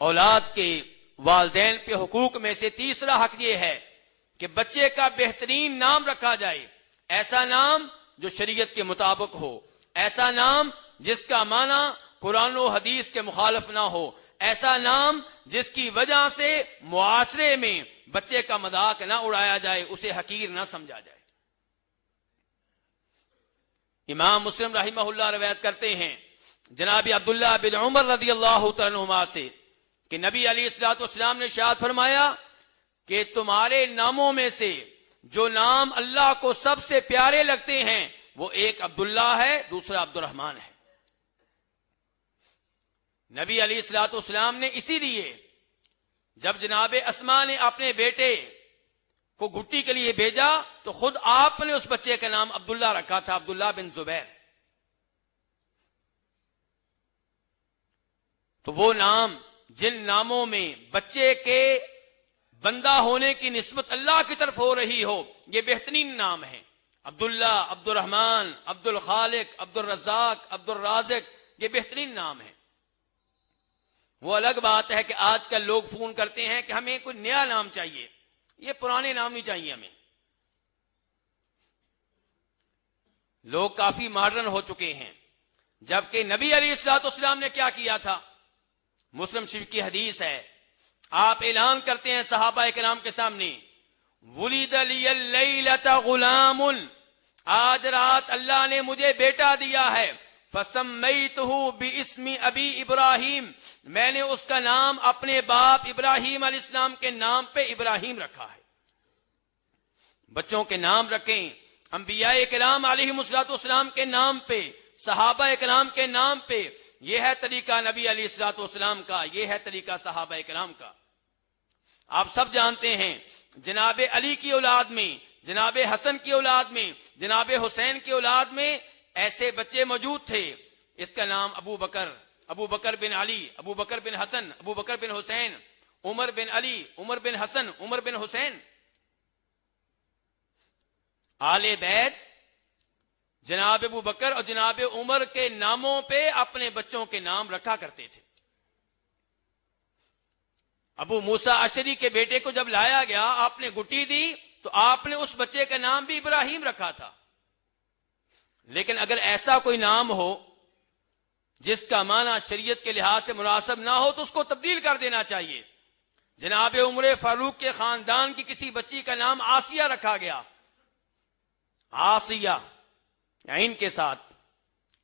اولاد کے والدین پہ حقوق میں سے تیسرا حق یہ ہے کہ بچے کا بہترین نام رکھا جائے، ایسا نام جو شریعت کے مطابق ہو، ایسا نام جس کا معنی قرآن و حدیث کے مخالف نہ ہو، ایسا نام جس کی وجہ سے معاشرے میں بچے کا مذاق نہ اڑایا جائے، اسے حقیر نہ سمجھا جائے۔ امام مسلم رحمہ اللہ روایت کرتے ہیں جناب عبداللہ بن عمر رضی اللہ تعالیٰ عنہما سے کہ نبی علیہ الصلوۃ والسلام نے ارشاد فرمایا کہ تمہارے ناموں میں سے جو نام اللہ کو سب سے پیارے لگتے ہیں وہ ایک عبداللہ ہے، دوسرا عبد الرحمن ہے۔ نبی علیہ الصلوۃ والسلام نے اسی لیے جب جناب اسماء نے اپنے بیٹے کو گھٹی کے لیے بھیجا تو خود آپ نے اس بچے کا نام عبداللہ رکھا تھا، عبداللہ بن زبیر۔ تو وہ نام جن ناموں میں بچے کے بندہ ہونے کی نسبت اللہ کی طرف ہو رہی ہو، یہ بہترین نام ہے۔ عبداللہ، عبد الرحمن، عبد الخالق، عبد الرزاق، عبد الرازق، یہ بہترین نام ہے۔ وہ الگ بات ہے کہ آج کل لوگ فون کرتے ہیں کہ ہمیں کوئی نیا نام چاہیے، یہ پرانے نام نہیں چاہیے ہمیں۔ لوگ کافی ماڈرن ہو چکے ہیں، جبکہ نبی علیہ الصلوۃ والسلام نے کیا کیا تھا؟ مسلم شریف کی حدیث ہے، آپ اعلان کرتے ہیں صحابہ کرام کے سامنے، ولد لی اللیلۃ غلام، آج رات اللہ نے مجھے بیٹا دیا ہے، فسمیتہ باسم ابی ابراہیم، میں نے اس کا نام اپنے باپ ابراہیم علیہ السلام کے نام پہ ابراہیم رکھا ہے۔ بچوں کے نام رکھیں انبیاء کرام علیہم الصلوۃ والسلام کے نام پہ، صحابہ کرام کے نام پہ، یہ ہے طریقہ نبی علیہ الصلوۃ والسلام کا، یہ ہے طریقہ صحابہ کرام کا۔ آپ سب جانتے ہیں جناب علی کی اولاد میں، جناب حسن کی اولاد میں، جناب حسین کی اولاد میں ایسے بچے موجود تھے، اس کا نام ابو بکر بن علی، ابو بکر بن حسن، ابو بکر بن حسین، عمر بن علی، عمر بن حسن، عمر بن حسین۔ آل بیت جناب ابو بکر اور جناب عمر کے ناموں پہ اپنے بچوں کے نام رکھا کرتے تھے۔ ابو موسیٰ اشعری کے بیٹے کو جب لایا گیا، آپ نے گٹی دی تو آپ نے اس بچے کا نام بھی ابراہیم رکھا تھا۔ لیکن اگر ایسا کوئی نام ہو جس کا معنی شریعت کے لحاظ سے مناسب نہ ہو تو اس کو تبدیل کر دینا چاہیے۔ جناب عمر فاروق کے خاندان کی کسی بچی کا نام آسیہ رکھا گیا، آسیہ عین کے ساتھ،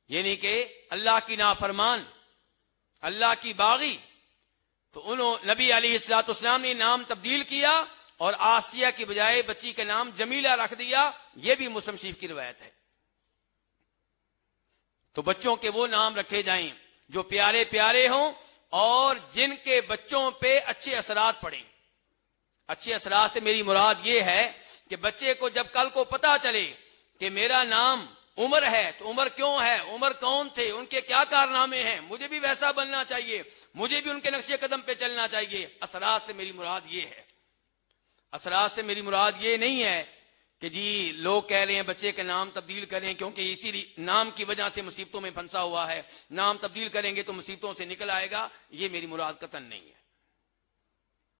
یعنی کہ اللہ کی نافرمان، اللہ کی باغی، تو نبی علیہ الصلوۃ والسلام نے نام تبدیل کیا اور آسیہ کی بجائے بچی کا نام جمیلہ رکھ دیا، یہ بھی مسلم شریف کی روایت ہے۔ تو بچوں کے وہ نام رکھے جائیں جو پیارے پیارے ہوں اور جن کے بچوں پہ اچھے اثرات پڑیں۔ اچھے اثرات سے میری مراد یہ ہے کہ بچے کو جب کل کو پتا چلے کہ میرا نام عمر ہے تو عمر کیوں ہے، عمر کون تھے، ان کے کیا کارنامے ہیں، مجھے بھی ویسا بننا چاہیے، مجھے بھی ان کے نقش قدم پہ چلنا چاہیے۔ اثرات سے میری مراد یہ ہے، اثرات سے میری مراد یہ نہیں ہے کہ جی لوگ کہہ رہے ہیں بچے کا نام تبدیل کریں کیونکہ اسی نام کی وجہ سے مصیبتوں میں پھنسا ہوا ہے، نام تبدیل کریں گے تو مصیبتوں سے نکل آئے گا، یہ میری مراد قطعاً نہیں ہے۔